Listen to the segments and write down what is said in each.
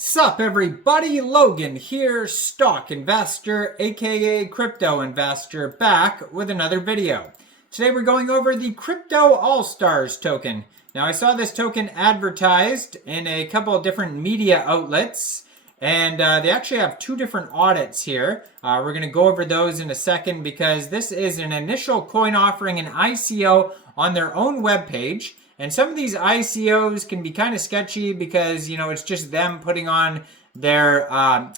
Sup everybody, Logan here, stock investor aka crypto investor, back with another video. Today we're going over the Crypto All-Stars token. Now I saw this token advertised in a couple of different media outlets, and they actually have two different audits here. We're going to go over those in a second because this is an initial coin offering, an ICO on their own webpage. And some of these ICOs can be kind of sketchy because, it's just them putting on their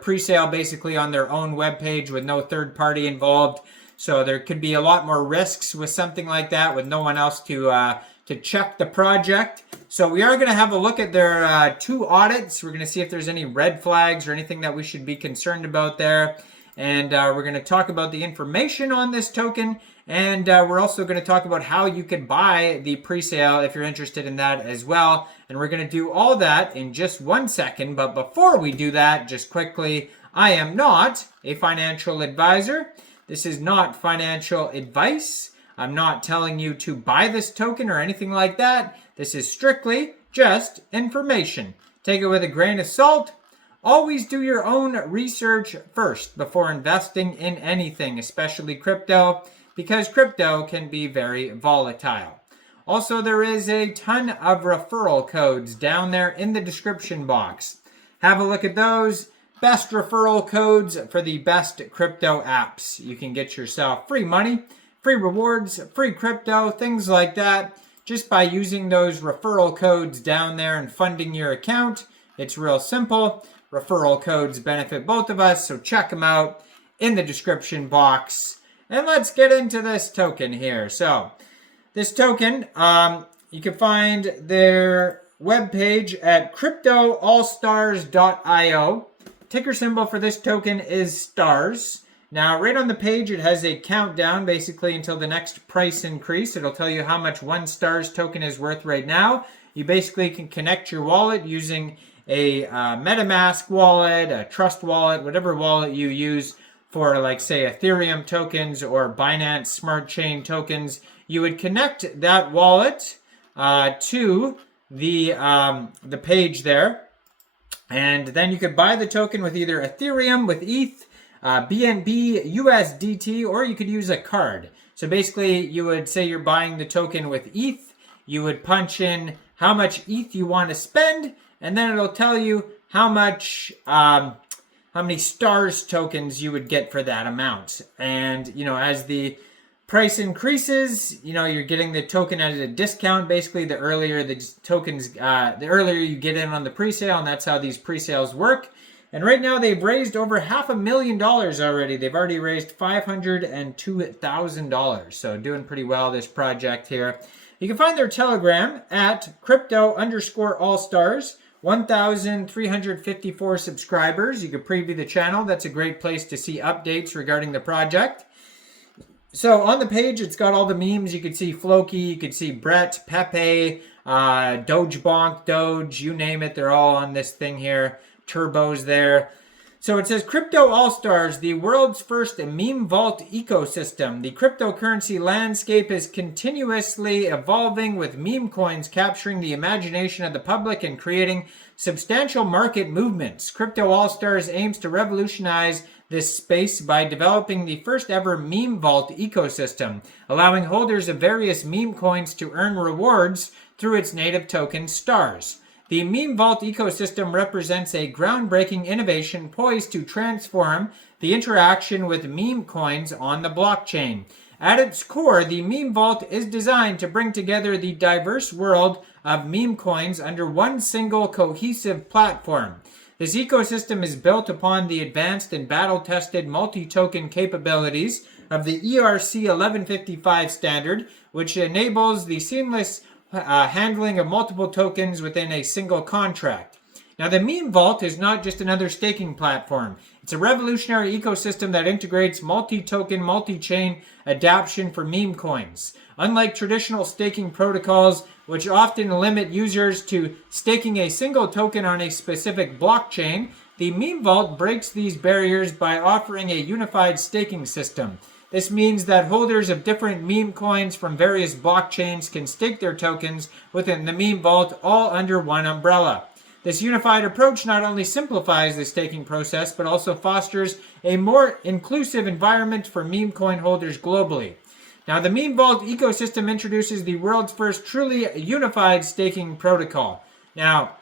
pre-sale basically on their own webpage with no third party involved. So there could be a lot more risks with something like that with no one else to check the project. So we are going to have a look at their two audits. We're going to see if there's any red flags or anything that we should be concerned about there. And we're going to talk about the information on this token. And we're also going to talk about how you could buy the pre-sale if you're interested in that as well. And we're going to do all that in just 1 second. But before we do that, just quickly, I am not a financial advisor. This is not financial advice. I'm not telling you to buy this token or anything like that. This is strictly just information. Take it with a grain of salt. Always do your own research first before investing in anything, especially crypto, because crypto can be very volatile. Also, there is a ton of referral codes down there in the description box. Have a look at those. Best referral codes for the best crypto apps. You can get yourself free money, free rewards, free crypto, things like that, just by using those referral codes down there and funding your account. It's real simple. Referral codes benefit both of us, so check them out in the description box. And let's get into this token here. So this token, you can find their webpage at cryptoallstars.io. Ticker symbol for this token is stars. Now, right on the page, it has a countdown basically until the next price increase. It'll tell you how much one stars token is worth right now. You basically can connect your wallet using a MetaMask wallet, a Trust wallet, whatever wallet you use for, like, say, Ethereum tokens or Binance Smart Chain tokens. You would connect that wallet to the page there, and then you could buy the token with either Ethereum, with ETH, BNB, USDT, or you could use a card. So basically, you would say you're buying the token with ETH. You would punch in how much ETH you want to spend, and then it'll tell you how many stars tokens you would get for that amount. And, as the price increases, you're getting the token at a discount. Basically, the earlier the tokens, the earlier you get in on the pre-sale, and that's how these pre-sales work. And right now, they've raised over $500,000 already. They've already raised $502,000. So doing pretty well, this project here. You can find their Telegram at crypto_allstars. 1,354 subscribers. You can preview the channel. That's a great place to see updates regarding the project. So on the page, it's got all the memes. You could see Floki, you could see Brett, Pepe, Dogebonk, Doge, you name it. They're all on this thing here. Turbo's there. So it says Crypto All-Stars, the world's first meme vault ecosystem. The cryptocurrency landscape is continuously evolving, with meme coins capturing the imagination of the public and creating substantial market movements. Crypto All-Stars aims to revolutionize this space by developing the first ever meme vault ecosystem, allowing holders of various meme coins to earn rewards through its native token stars. The Meme Vault ecosystem represents a groundbreaking innovation poised to transform the interaction with meme coins on the blockchain. At its core, the Meme Vault is designed to bring together the diverse world of meme coins under one single cohesive platform. This ecosystem is built upon the advanced and battle-tested multi-token capabilities of the ERC 1155 standard, which enables the seamless handling of multiple tokens within a single contract. Now, the Meme Vault is not just another staking platform. It's a revolutionary ecosystem that integrates multi-token, multi-chain adaptation for meme coins. Unlike traditional staking protocols, which often limit users to staking a single token on a specific blockchain, the Meme Vault breaks these barriers by offering a unified staking system. This means that holders of different meme coins from various blockchains can stake their tokens within the Meme Vault, all under one umbrella. This unified approach not only simplifies the staking process, but also fosters a more inclusive environment for meme coin holders globally. Now, the Meme Vault ecosystem introduces the world's first truly unified staking protocol. Now,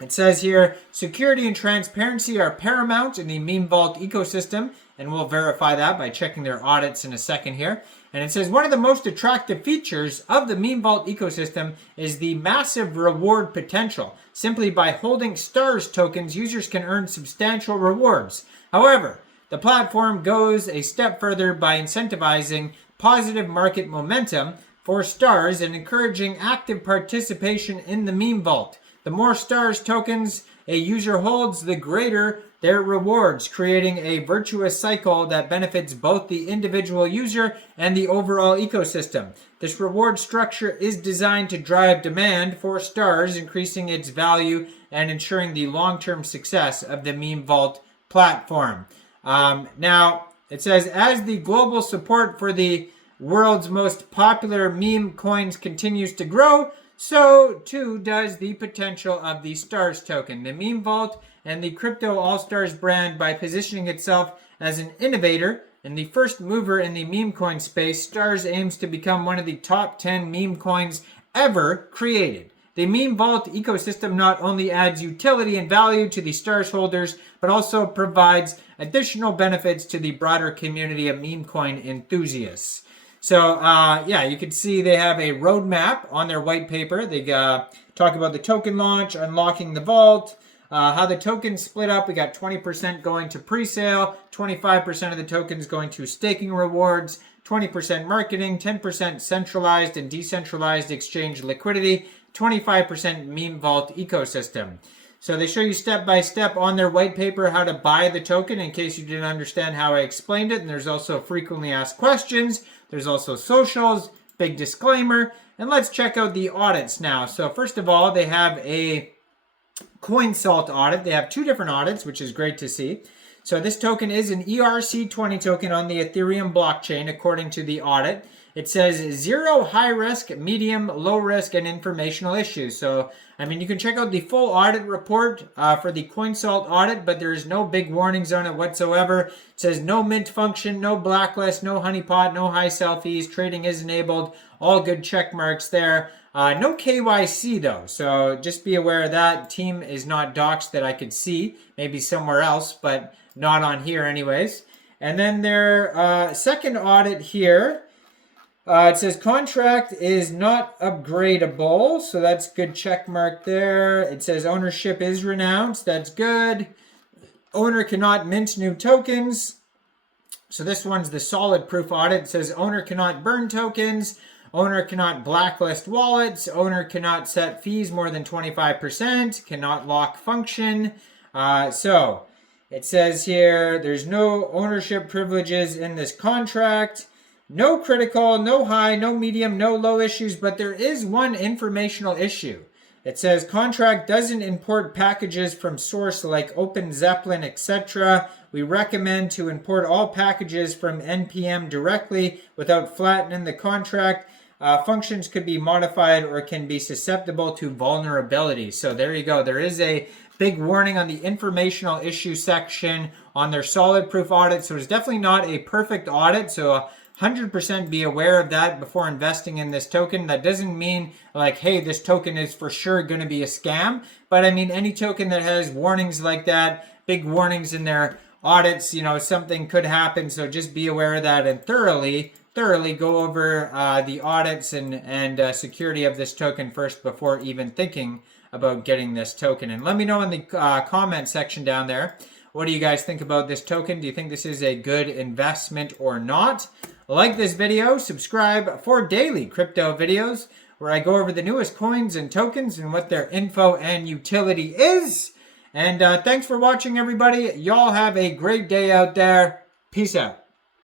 it says here, security and transparency are paramount in the Meme Vault ecosystem, and we'll verify that by checking their audits in a second here. And it says one of the most attractive features of the Meme Vault ecosystem is the massive reward potential. Simply by holding STARS tokens, users can earn substantial rewards. However, the platform goes a step further by incentivizing positive market momentum for STARS and encouraging active participation in the Meme Vault. The more STARS tokens a user holds, the greater their rewards, creating a virtuous cycle that benefits both the individual user and the overall ecosystem. This reward structure is designed to drive demand for STARS, increasing its value and ensuring the long-term success of the Meme Vault platform. Now, it says, as the global support for the world's most popular meme coins continues to grow, so too does the potential of the STARS token. The Meme Vault and the Crypto All-Stars brand, by positioning itself as an innovator and the first mover in the meme coin space, STARS aims to become one of the top 10 meme coins ever created. The Meme Vault ecosystem not only adds utility and value to the STARS holders, but also provides additional benefits to the broader community of meme coin enthusiasts. So, yeah, you can see they have a roadmap on their white paper. They talk about the token launch, unlocking the vault, how the tokens split up. We got 20% going to pre-sale, 25% of the tokens going to staking rewards, 20% marketing, 10% centralized and decentralized exchange liquidity, 25% Meme Vault ecosystem. So they show you step by step on their white paper how to buy the token in case you didn't understand how I explained it. And there's also frequently asked questions. There's also socials, big disclaimer. And let's check out the audits now. So first of all, they have a CoinSalt audit. They have two different audits, which is great to see. So this token is an ERC20 token on the Ethereum blockchain, according to the audit. It says 0 high risk, medium, low risk, and informational issues. So, I mean, you can check out the full audit report for the CoinSalt audit, but there's no big warnings on it whatsoever. It says no mint function, no blacklist, no honeypot, no high sell fees, trading is enabled, all good check marks there. No KYC though, so just be aware of that. Team is not doxed that I could see, maybe somewhere else, but not on here anyways. And then their second audit here, it says contract is not upgradable, so that's good check mark there. It says ownership is renounced, that's good. Owner cannot mint new tokens. So this one's the solid proof audit. It says owner cannot burn tokens. Owner cannot blacklist wallets. Owner cannot set fees more than 25%. Cannot lock function. So it says here there's no ownership privileges in this contract. No critical, no high, no medium, no low issues, but there is one informational issue. It says contract doesn't import packages from source like OpenZeppelin, etc. We recommend to import all packages from NPM directly without flattening the contract. Functions could be modified or can be susceptible to vulnerability. So there you go. There is a big warning on the informational issue section on their solid proof audit. So it's definitely not a perfect audit. So 100% be aware of that before investing in this token. That doesn't mean like, hey, this token is for sure going to be a scam. But I mean, any token that has warnings like that, big warnings in their audits, you know, something could happen. So just be aware of that and thoroughly go over the audits and security of this token first before even thinking about getting this token. And let me know in the comment section down there, what do you guys think about this token? Do you think this is a good investment or not? Like this video, subscribe for daily crypto videos where I go over the newest coins and tokens and what their info and utility is. And thanks for watching, everybody. Y'all have a great day out there. Peace out.